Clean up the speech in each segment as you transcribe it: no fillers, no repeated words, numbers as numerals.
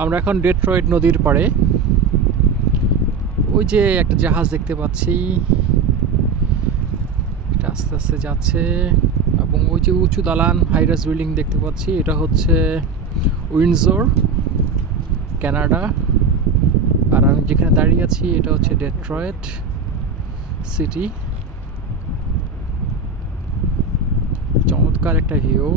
আমরা এখন ডেট্রয়েট নদীর পাড়ে। ওই যে একটা জাহাজ দেখতে পাচ্ছি, এটা আস্তে আস্তে যাচ্ছে। এবং ওই যে উঁচু দালান হাইরাইজ বিল্ডিং দেখতে পাচ্ছি, এটা হচ্ছে উইন্ডসর, কানাডা। আর আমি যেখানে দাঁড়িয়ে আছি এটা হচ্ছে ডেট্রয়েট সিটি। চমৎকার একটা ভিউ।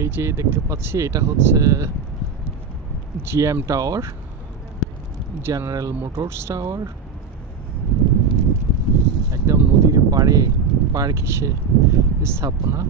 এই যে দেখতে পাচ্ছি এটা হচ্ছে GM tower, general motors tower. একদম নদীর পাড়ে পাড় ঘেঁষে স্থাপনা।